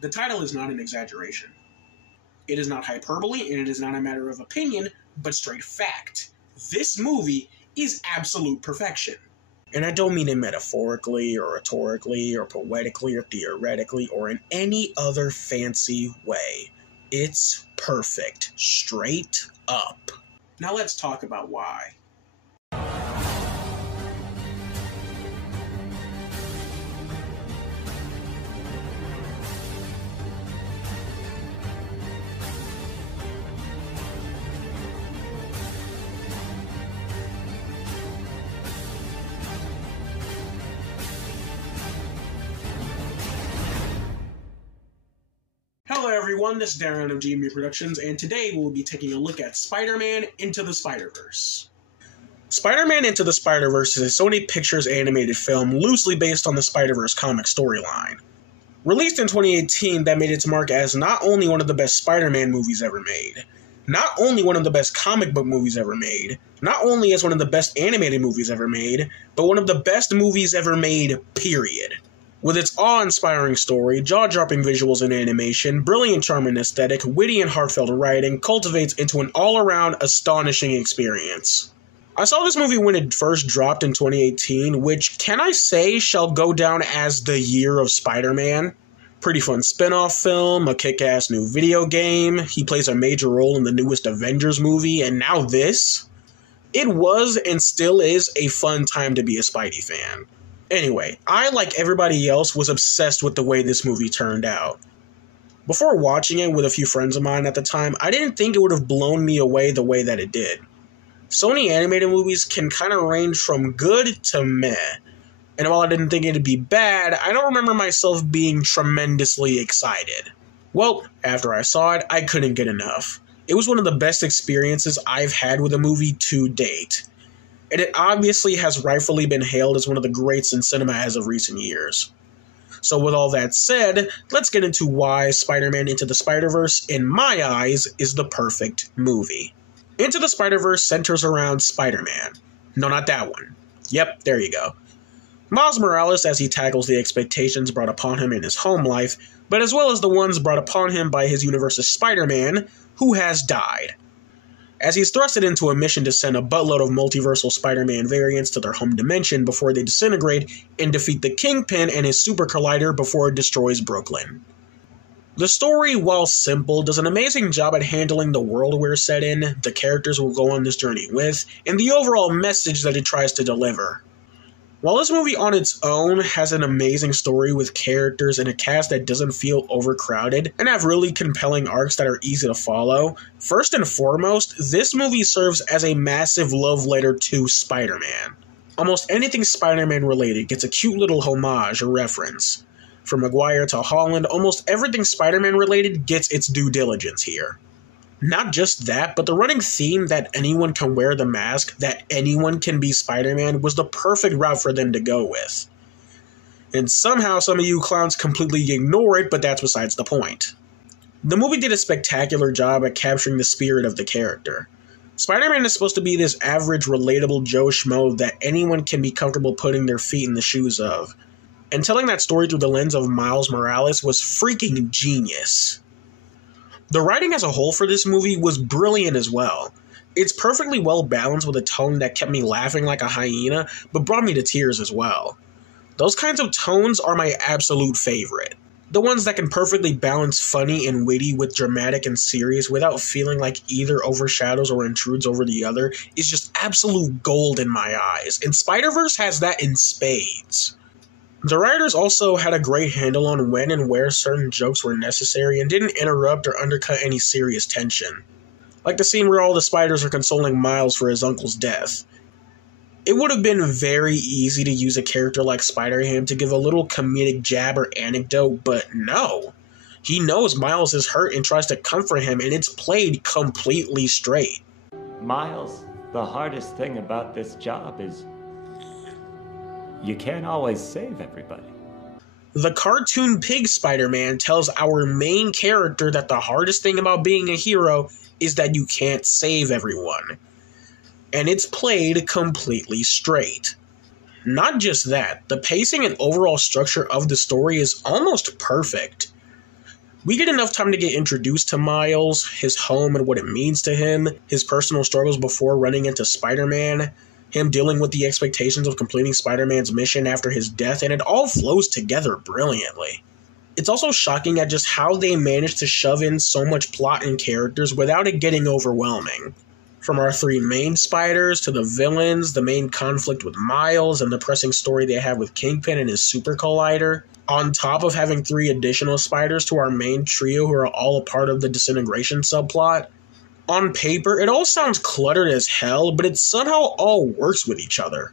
The title is not an exaggeration. It is not hyperbole, and it is not a matter of opinion, but straight fact. This movie is absolute perfection. And I don't mean it metaphorically, or rhetorically, or poetically, or theoretically, or in any other fancy way. It's perfect. Straight up. Now let's talk about why. Hello everyone, this is Darren of GNB Productions, and today we'll be taking a look at Spider-Man Into the Spider-Verse. Spider-Man Into the Spider-Verse is a Sony Pictures animated film loosely based on the Spider-Verse comic storyline. Released in 2018, that made its mark as not only one of the best Spider-Man movies ever made, not only one of the best comic book movies ever made, not only as one of the best animated movies ever made, but one of the best movies ever made, period. With its awe-inspiring story, jaw-dropping visuals and animation, brilliant charm and aesthetic, witty and heartfelt writing, cultivates into an all-around astonishing experience. I saw this movie when it first dropped in 2018, which, can I say, shall go down as the year of Spider-Man. Pretty fun spin-off film, a kick-ass new video game, he plays a major role in the newest Avengers movie, and now this? It was, and still is, a fun time to be a Spidey fan. Anyway, I, like everybody else, was obsessed with the way this movie turned out. Before watching it with a few friends of mine at the time, I didn't think it would have blown me away the way that it did. Sony animated movies can kind of range from good to meh, and while I didn't think it'd be bad, I don't remember myself being tremendously excited. Well, after I saw it, I couldn't get enough. It was one of the best experiences I've had with a movie to date. And it obviously has rightfully been hailed as one of the greats in cinema as of recent years. So with all that said, let's get into why Spider-Man Into the Spider-Verse, in my eyes, is the perfect movie. Into the Spider-Verse centers around Spider-Man. No, not that one. Yep, there you go. Miles Morales as he tackles the expectations brought upon him in his home life, but as well as the ones brought upon him by his universe's Spider-Man, who has died. As he's thrusted into a mission to send a buttload of multiversal Spider-Man variants to their home dimension before they disintegrate and defeat the Kingpin and his Super Collider before it destroys Brooklyn. The story, while simple, does an amazing job at handling the world we're set in, the characters we'll go on this journey with, and the overall message that it tries to deliver. While this movie on its own has an amazing story with characters and a cast that doesn't feel overcrowded and have really compelling arcs that are easy to follow, first and foremost, this movie serves as a massive love letter to Spider-Man. Almost anything Spider-Man related gets a cute little homage or reference. From Maguire to Holland, almost everything Spider-Man related gets its due diligence here. Not just that, but the running theme that anyone can wear the mask, that anyone can be Spider-Man, was the perfect route for them to go with. And somehow some of you clowns completely ignore it, but that's besides the point. The movie did a spectacular job at capturing the spirit of the character. Spider-Man is supposed to be this average, relatable Joe Schmo that anyone can be comfortable putting their feet in the shoes of. And telling that story through the lens of Miles Morales was freaking genius. The writing as a whole for this movie was brilliant as well. It's perfectly well balanced with a tone that kept me laughing like a hyena, but brought me to tears as well. Those kinds of tones are my absolute favorite. The ones that can perfectly balance funny and witty with dramatic and serious without feeling like either overshadows or intrudes over the other is just absolute gold in my eyes, and Spider-Verse has that in spades. The writers also had a great handle on when and where certain jokes were necessary and didn't interrupt or undercut any serious tension. Like the scene where all the spiders are consoling Miles for his uncle's death. It would have been very easy to use a character like Spider-Ham to give a little comedic jab or anecdote, but no. He knows Miles is hurt and tries to comfort him, and it's played completely straight. Miles, the hardest thing about this job is you can't always save everybody. The cartoon pig Spider-Man tells our main character that the hardest thing about being a hero is that you can't save everyone. And it's played completely straight. Not just that, the pacing and overall structure of the story is almost perfect. We get enough time to get introduced to Miles, his home and what it means to him, his personal struggles before running into Spider-Man, him dealing with the expectations of completing Spider-Man's mission after his death, and it all flows together brilliantly. It's also shocking at just how they managed to shove in so much plot and characters without it getting overwhelming. From our three main spiders to the villains, the main conflict with Miles, and the pressing story they have with Kingpin and his Super Collider, on top of having three additional spiders to our main trio who are all a part of the disintegration subplot. On paper, it all sounds cluttered as hell, but it somehow all works with each other.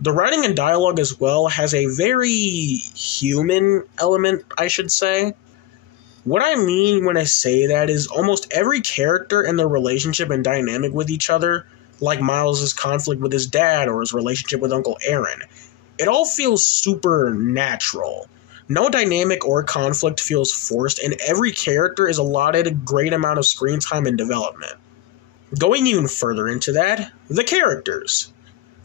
The writing and dialogue as well has a very human element, I should say. What I mean when I say that is almost every character and their relationship and dynamic with each other, like Miles' conflict with his dad or his relationship with Uncle Aaron, it all feels super natural. No dynamic or conflict feels forced, and every character is allotted a great amount of screen time and development. Going even further into that, the characters.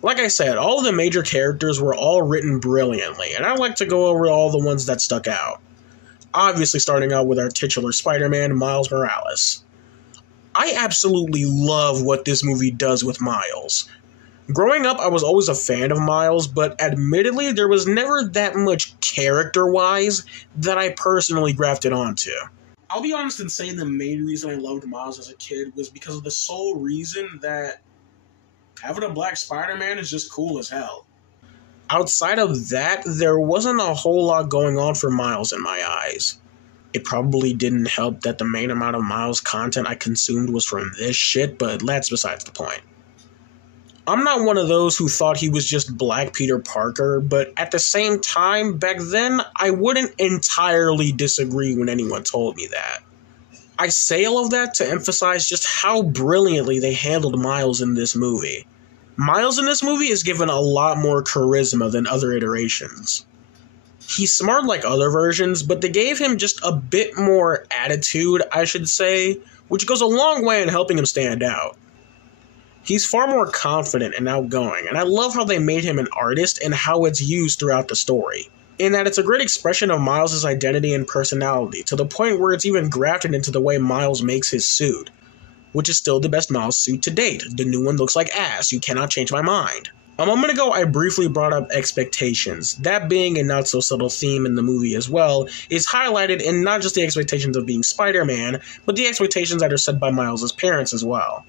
Like I said, all of the major characters were all written brilliantly, and I'd like to go over all the ones that stuck out. Obviously starting out with our titular Spider-Man, Miles Morales. I absolutely love what this movie does with Miles. Growing up, I was always a fan of Miles, but admittedly, there was never that much character-wise that I personally grafted onto. I'll be honest in saying the main reason I loved Miles as a kid was because of the sole reason that having a black Spider-Man is just cool as hell. Outside of that, there wasn't a whole lot going on for Miles in my eyes. It probably didn't help that the main amount of Miles content I consumed was from this shit, but that's besides the point. I'm not one of those who thought he was just Black Peter Parker, but at the same time, back then, I wouldn't entirely disagree when anyone told me that. I say all of that to emphasize just how brilliantly they handled Miles in this movie. Miles in this movie is given a lot more charisma than other iterations. He's smart like other versions, but they gave him just a bit more attitude, I should say, which goes a long way in helping him stand out. He's far more confident and outgoing, and I love how they made him an artist and how it's used throughout the story. In that it's a great expression of Miles' identity and personality, to the point where it's even grafted into the way Miles makes his suit, which is still the best Miles suit to date. The new one looks like ass, you cannot change my mind. A moment ago, I briefly brought up expectations. That being a not-so-subtle theme in the movie as well, is highlighted in not just the expectations of being Spider-Man, but the expectations that are set by Miles' parents as well.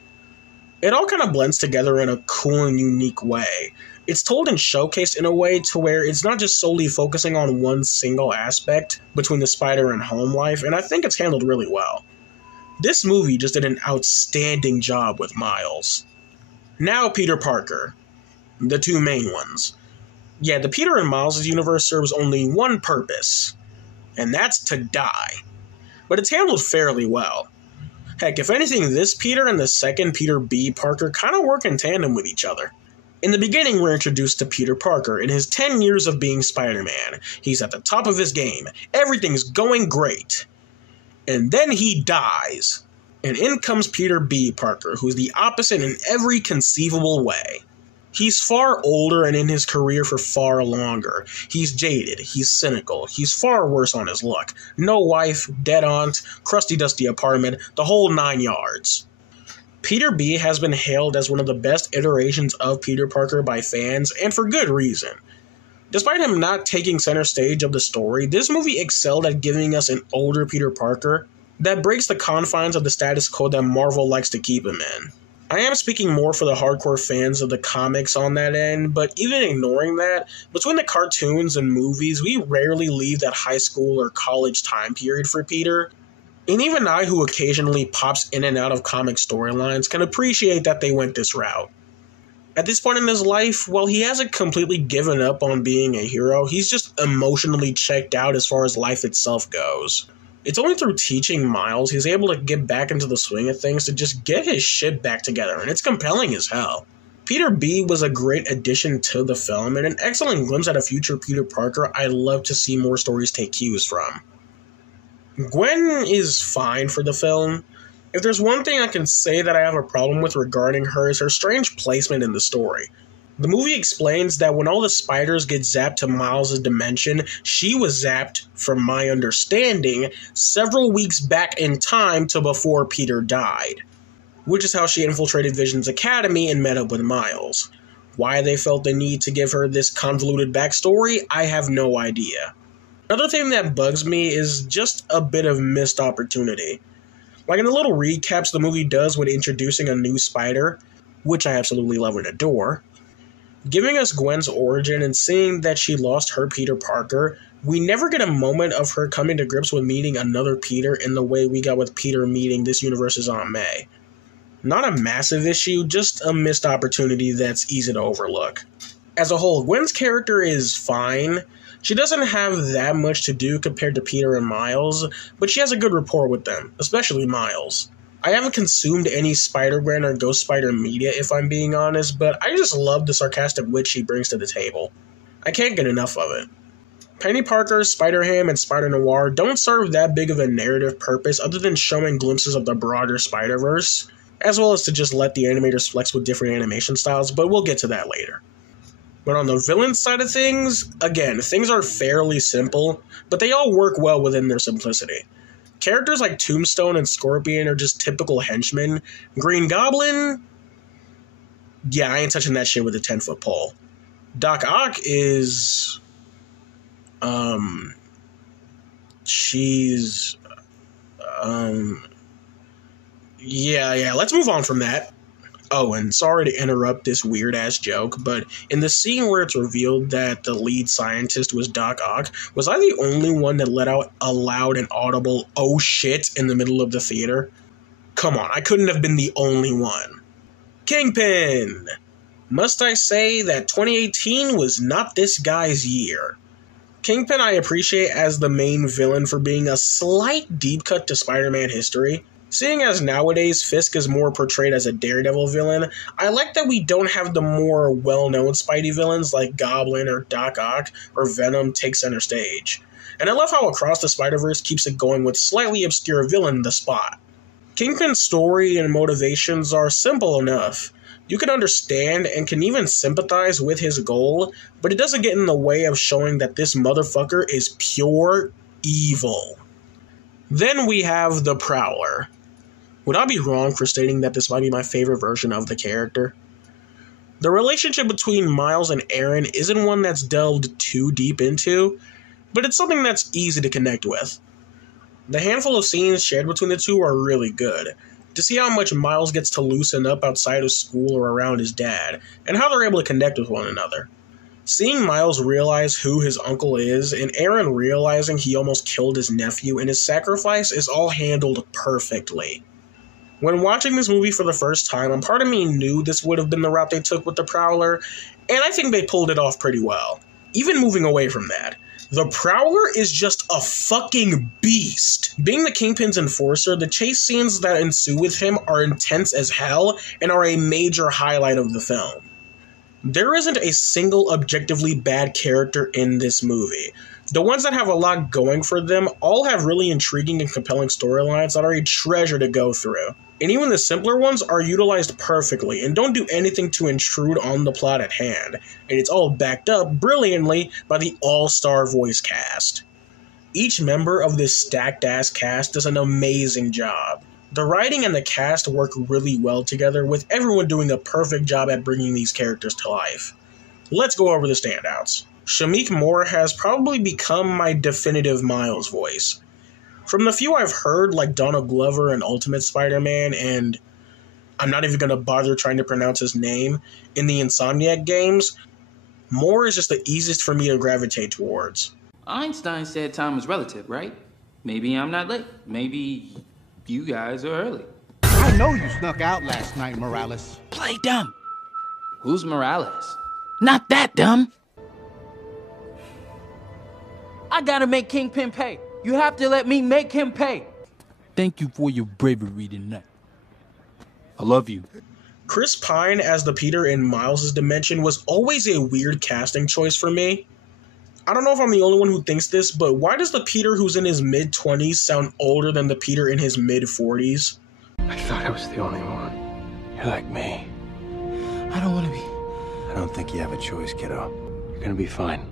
It all kind of blends together in a cool and unique way. It's told and showcased in a way to where it's not just solely focusing on one single aspect between the Spider and home life, and I think it's handled really well. This movie just did an outstanding job with Miles. Now Peter Parker. The two main ones. Yeah, the Peter and Miles universe serves only one purpose, and that's to die. But it's handled fairly well. Heck, if anything, this Peter and the second Peter B. Parker kind of work in tandem with each other. In the beginning, we're introduced to Peter Parker in his 10 years of being Spider-Man. He's at the top of his game. Everything's going great. And then he dies. And in comes Peter B. Parker, who's the opposite in every conceivable way. He's far older and in his career for far longer. He's jaded, he's cynical, he's far worse on his luck. No wife, dead aunt, crusty dusty apartment, the whole 9 yards. Peter B. has been hailed as one of the best iterations of Peter Parker by fans, and for good reason. Despite him not taking center stage of the story, this movie excelled at giving us an older Peter Parker that breaks the confines of the status quo that Marvel likes to keep him in. I am speaking more for the hardcore fans of the comics on that end, but even ignoring that, between the cartoons and movies, we rarely leave that high school or college time period for Peter. And even I, who occasionally pops in and out of comic storylines, can appreciate that they went this route. At this point in his life, while he hasn't completely given up on being a hero, he's just emotionally checked out as far as life itself goes. It's only through teaching Miles he's able to get back into the swing of things to just get his shit back together, and it's compelling as hell. Peter B. was a great addition to the film, and an excellent glimpse at a future Peter Parker I'd love to see more stories take cues from. Gwen is fine for the film. If there's one thing I can say that I have a problem with regarding her is her strange placement in the story. The movie explains that when all the spiders get zapped to Miles' dimension, she was zapped, from my understanding, several weeks back in time to before Peter died, which is how she infiltrated Vision's academy and met up with Miles. Why they felt the need to give her this convoluted backstory, I have no idea. Another thing that bugs me is just a bit of missed opportunity. Like in the little recaps the movie does when introducing a new spider, which I absolutely love and adore, giving us Gwen's origin and seeing that she lost her Peter Parker, we never get a moment of her coming to grips with meeting another Peter in the way we got with Peter meeting this universe's Aunt May. Not a massive issue, just a missed opportunity that's easy to overlook. As a whole, Gwen's character is fine. She doesn't have that much to do compared to Peter and Miles, but she has a good rapport with them, especially Miles. I haven't consumed any Spider-Gwen or Ghost Spider media, if I'm being honest, but I just love the sarcastic wit she brings to the table. I can't get enough of it. Penny Parker, Spider-Ham, and Spider-Noir don't serve that big of a narrative purpose other than showing glimpses of the broader Spider-Verse, as well as to just let the animators flex with different animation styles, but we'll get to that later. But on the villain side of things, again, things are fairly simple, but they all work well within their simplicity. Characters like Tombstone and Scorpion are just typical henchmen. Green Goblin? Yeah, I ain't touching that shit with a 10-foot pole. Doc Ock is... Yeah, let's move on from that. Oh, and sorry to interrupt this weird-ass joke, but in the scene where it's revealed that the lead scientist was Doc Ock, was I the only one that let out a loud and audible "oh shit" in the middle of the theater? Come on, I couldn't have been the only one. Kingpin! Must I say that 2018 was not this guy's year. Kingpin I appreciate as the main villain for being a slight deep cut to Spider-Man history. Seeing as nowadays Fisk is more portrayed as a Daredevil villain, I like that we don't have the more well-known Spidey villains like Goblin or Doc Ock or Venom take center stage. And I love how Across the Spider-Verse keeps it going with slightly obscure villain in the spot. Kingpin's story and motivations are simple enough. You can understand and can even sympathize with his goal, but it doesn't get in the way of showing that this motherfucker is pure evil. Then we have the Prowler. Would I be wrong for stating that this might be my favorite version of the character? The relationship between Miles and Aaron isn't one that's delved too deep into, but it's something that's easy to connect with. The handful of scenes shared between the two are really good. To see how much Miles gets to loosen up outside of school or around his dad, and how they're able to connect with one another. Seeing Miles realize who his uncle is, and Aaron realizing he almost killed his nephew in his sacrifice is all handled perfectly. When watching this movie for the first time, a part of me knew this would have been the route they took with the Prowler, and I think they pulled it off pretty well. Even moving away from that, the Prowler is just a fucking beast. Being the Kingpin's enforcer, the chase scenes that ensue with him are intense as hell and are a major highlight of the film. There isn't a single objectively bad character in this movie. The ones that have a lot going for them all have really intriguing and compelling storylines that are a treasure to go through. And even the simpler ones are utilized perfectly and don't do anything to intrude on the plot at hand. And it's all backed up brilliantly by the all-star voice cast. Each member of this stacked-ass cast does an amazing job. The writing and the cast work really well together, with everyone doing a perfect job at bringing these characters to life. Let's go over the standouts. Shameik Moore has probably become my definitive Miles voice. From the few I've heard, like Donald Glover and Ultimate Spider-Man, and I'm not even going to bother trying to pronounce his name, in the Insomniac games, Moore is just the easiest for me to gravitate towards. Einstein said time is relative, right? Maybe I'm not late. Maybe you guys are early. I know you snuck out last night, Morales. Play dumb. Who's Morales? Not that dumb. I gotta make Kingpin pay. You have to let me make him pay. Thank you for your bravery tonight. I love you. Chris Pine as the Peter in Miles' dimension was always a weird casting choice for me. I don't know if I'm the only one who thinks this, but why does the Peter who's in his mid-20s sound older than the Peter in his mid-40s? I thought I was the only one. You're like me. I don't I don't think you have a choice, kiddo. You're gonna be fine.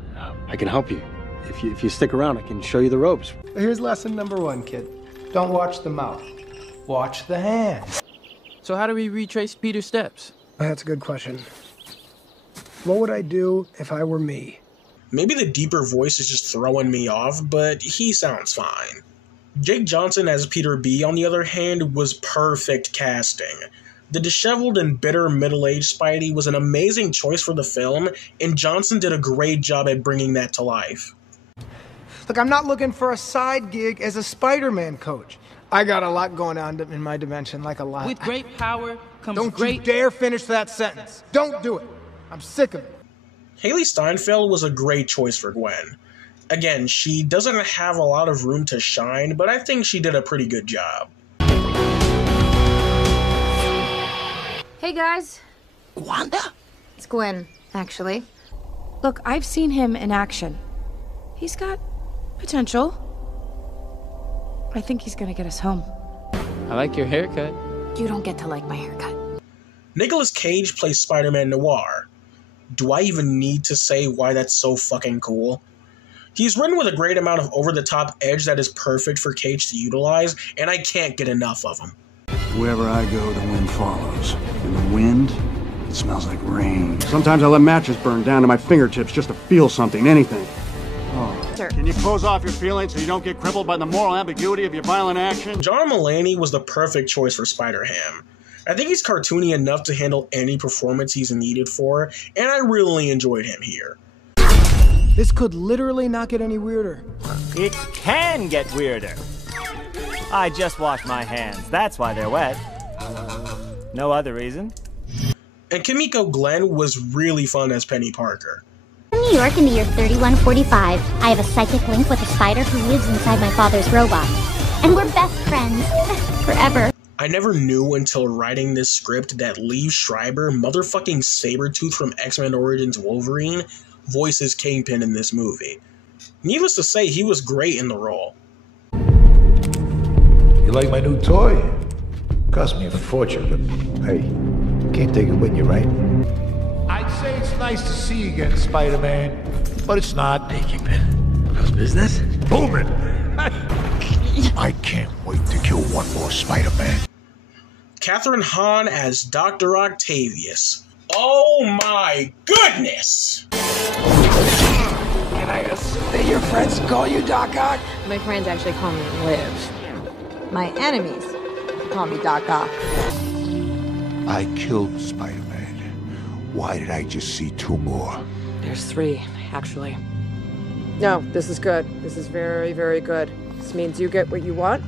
I can help you. If you stick around, I can show you the ropes. Here's lesson number 1, kid. Don't watch the mouth. Watch the hands. So how do we retrace Peter's steps? That's a good question. What would I do if I were me? Maybe the deeper voice is just throwing me off, but he sounds fine. Jake Johnson as Peter B, on the other hand, was perfect casting. The disheveled and bitter middle-aged Spidey was an amazing choice for the film, and Johnson did a great job at bringing that to life. Look, I'm not looking for a side gig as a Spider-Man coach. I got a lot going on in my dimension, like a lot. With great power comes Don't great... you dare finish that sentence. Don't do it. I'm sick of it. Haley Steinfeld was a great choice for Gwen. Again, she doesn't have a lot of room to shine, but I think she did a pretty good job. Hey guys. Wanda? It's Gwen, actually. Look, I've seen him in action. He's got potential. I think he's gonna get us home. I like your haircut. You don't get to like my haircut. Nicolas Cage plays Spider-Man Noir. Do I even need to say why that's so fucking cool? He's written with a great amount of over-the-top edge that is perfect for Cage to utilize, and I can't get enough of him. Wherever I go, the wind follows. And the wind, it smells like rain. Sometimes I let matches burn down to my fingertips just to feel something, anything. Oh. Can you close off your feelings so you don't get crippled by the moral ambiguity of your violent action? John Mulaney was the perfect choice for Spider-Ham. I think he's cartoony enough to handle any performance he's needed for, and I really enjoyed him here. This could literally not get any weirder. It can get weirder. I just washed my hands. That's why they're wet. No other reason. And Kimiko Glenn was really fun as Penny Parker. In New York in the year 3145, I have a psychic link with a spider who lives inside my father's robot. And we're best friends. Forever. I never knew until writing this script that Liev Schreiber, motherfucking Sabretooth from X-Men Origins Wolverine, voices Kingpin in this movie. Needless to say, he was great in the role. You like my new toy? Cost me a fortune, but hey, can't take it with you, right? I'd say it's nice to see you again, Spider-Man, but it's not. Hey, Kingpin, how's business? Booming! I can't wait to kill one more Spider-Man. Catherine Hahn as Dr. Octavius. Oh my goodness! Can I assume that your friends call you Doc Ock? My friends actually call me Liv. My enemies call me Doc Ock. I killed Spider-Man. Why did I just see 2 more? There's 3, actually. No, this is good. This is very, very good. This means you get what you want.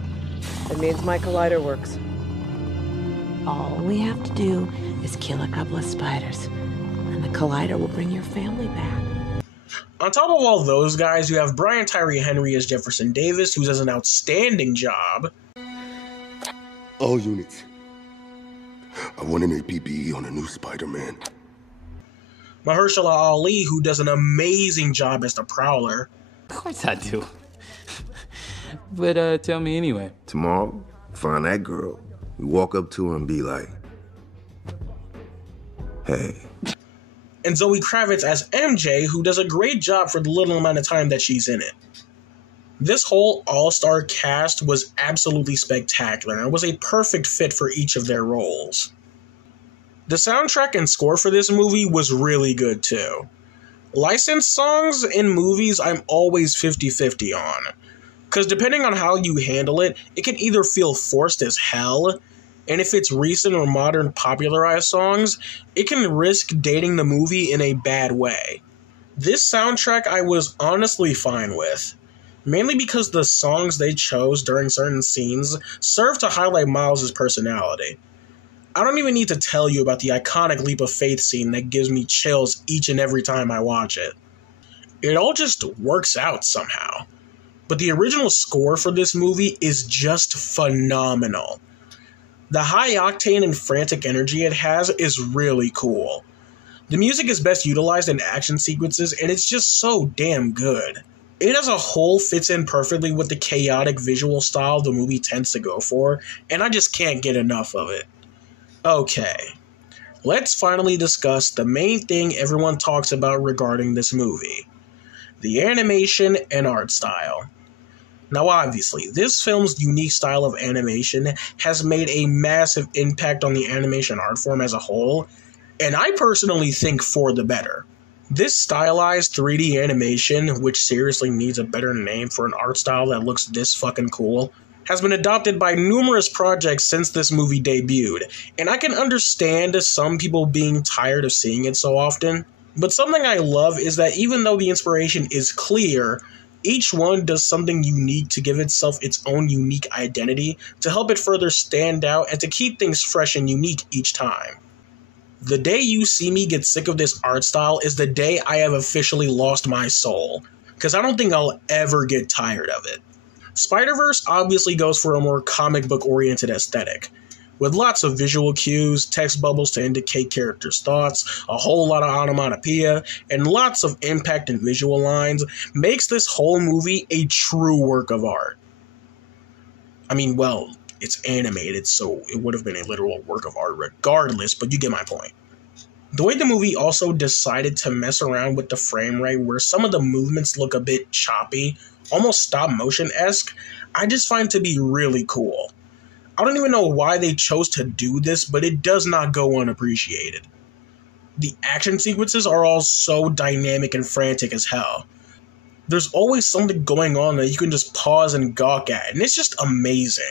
It means my collider works. All we have to do is kill a couple of spiders, and the collider will bring your family back. On top of all those guys, you have Brian Tyree Henry as Jefferson Davis, who does an outstanding job. All units. I want an APB on a new Spider-Man. Mahershala Ali, who does an amazing job as the Prowler. Of course I do. But tell me anyway. Tomorrow, find that girl. We walk up to her and be like, hey. And Zoe Kravitz as MJ, who does a great job for the little amount of time that she's in it. This whole all-star cast was absolutely spectacular and was a perfect fit for each of their roles. The soundtrack and score for this movie was really good too. Licensed songs in movies I'm always 50-50 on, because depending on how you handle it, it can either feel forced as hell, and if it's recent or modern popularized songs, it can risk dating the movie in a bad way. This soundtrack I was honestly fine with, mainly because the songs they chose during certain scenes serve to highlight Miles' personality. I don't even need to tell you about the iconic Leap of Faith scene that gives me chills each and every time I watch it. It all just works out somehow. But the original score for this movie is just phenomenal. The high octane and frantic energy it has is really cool. The music is best utilized in action sequences, and it's just so damn good. It as a whole fits in perfectly with the chaotic visual style the movie tends to go for, and I just can't get enough of it. Okay, let's finally discuss the main thing everyone talks about regarding this movie: the animation and art style. Now obviously, this film's unique style of animation has made a massive impact on the animation art form as a whole, and I personally think for the better. This stylized 3D animation, which seriously needs a better name for an art style that looks this fucking cool, has been adopted by numerous projects since this movie debuted, and I can understand some people being tired of seeing it so often. But something I love is that even though the inspiration is clear, each one does something unique to give itself its own unique identity to help it further stand out and to keep things fresh and unique each time. The day you see me get sick of this art style is the day I have officially lost my soul, because I don't think I'll ever get tired of it. Spider-Verse obviously goes for a more comic book oriented aesthetic, with lots of visual cues, text bubbles to indicate characters' thoughts, a whole lot of onomatopoeia, and lots of impact and visual lines, makes this whole movie a true work of art. I mean, well, it's animated, so it would have been a literal work of art regardless, but you get my point. The way the movie also decided to mess around with the frame rate, where some of the movements look a bit choppy, almost stop-motion-esque, I just find to be really cool. I don't even know why they chose to do this, but it does not go unappreciated. The action sequences are all so dynamic and frantic as hell. There's always something going on that you can just pause and gawk at, and it's just amazing.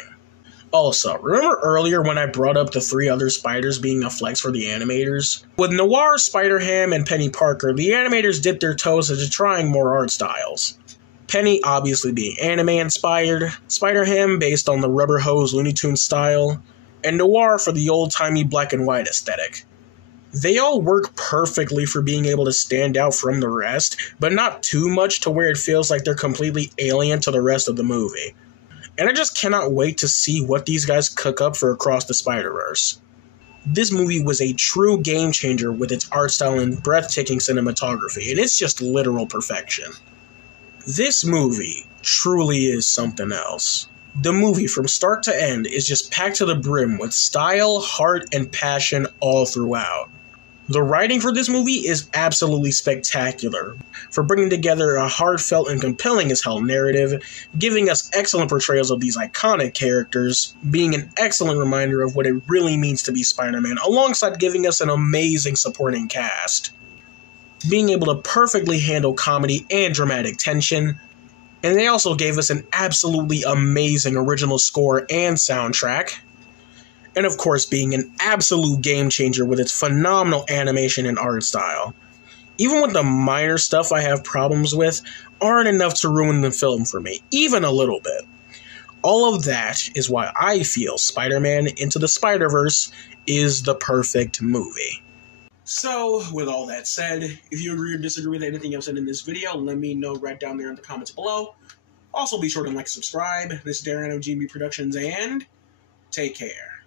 Also, remember earlier when I brought up the 3 other spiders being a flex for the animators? With Noir, Spider-Ham, and Penny Parker, the animators dipped their toes into trying more art styles. Penny obviously being anime-inspired, Spider-Ham based on the Rubber Hose Looney Tunes style, and Noir for the old-timey black and white aesthetic. They all work perfectly for being able to stand out from the rest, but not too much to where it feels like they're completely alien to the rest of the movie. And I just cannot wait to see what these guys cook up for Across the Spider-Verse. This movie was a true game changer with its art style and breathtaking cinematography, and it's just literal perfection. This movie truly is something else. The movie from start to end is just packed to the brim with style, heart, and passion all throughout. The writing for this movie is absolutely spectacular, for bringing together a heartfelt and compelling as hell narrative, giving us excellent portrayals of these iconic characters, being an excellent reminder of what it really means to be Spider-Man, alongside giving us an amazing supporting cast, being able to perfectly handle comedy and dramatic tension, and they also gave us an absolutely amazing original score and soundtrack, and of course being an absolute game changer with its phenomenal animation and art style. Even with the minor stuff I have problems with, aren't enough to ruin the film for me, even a little bit. All of that is why I feel Spider-Man Into the Spider-Verse is the perfect movie. So, with all that said, if you agree or disagree with anything I've said in this video, let me know right down there in the comments below. Also, be sure to like and subscribe. This is Darren of GNB Productions, and take care.